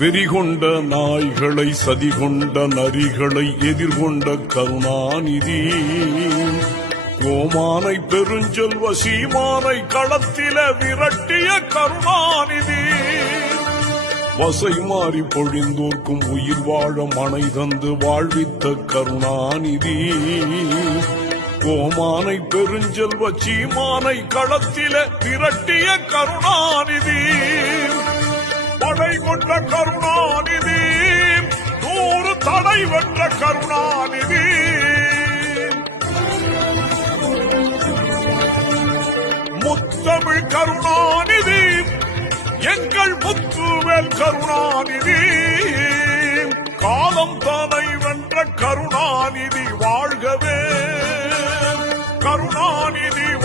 வெறிகொண்ட நாய்களை சதிகொண்ட நரிகளை எதிர்கொண்ட கருணாநிதி கோமானை பெருஞ்சொல் வசீமானை களத்தில விரட்டிய கருணாநிதி வசை மாறி பொழிந்தோர்க்கும் உயிர் வாழ மனை தந்து வாழ்வித்த கருணாநிதி கோமானை பெருஞ்செல்வ வசீமானை களத்தில விரட்டிய கருணாநிதி வென்ற கருணாநிதி நூறு தடை வென்ற கருணாநிதி முத்தமிழ் கருணாநிதி எங்கள் முத்துவேல் கருணாநிதி காலம் தடை வென்ற கருணாநிதி வாழ்கவே கருணாநிதி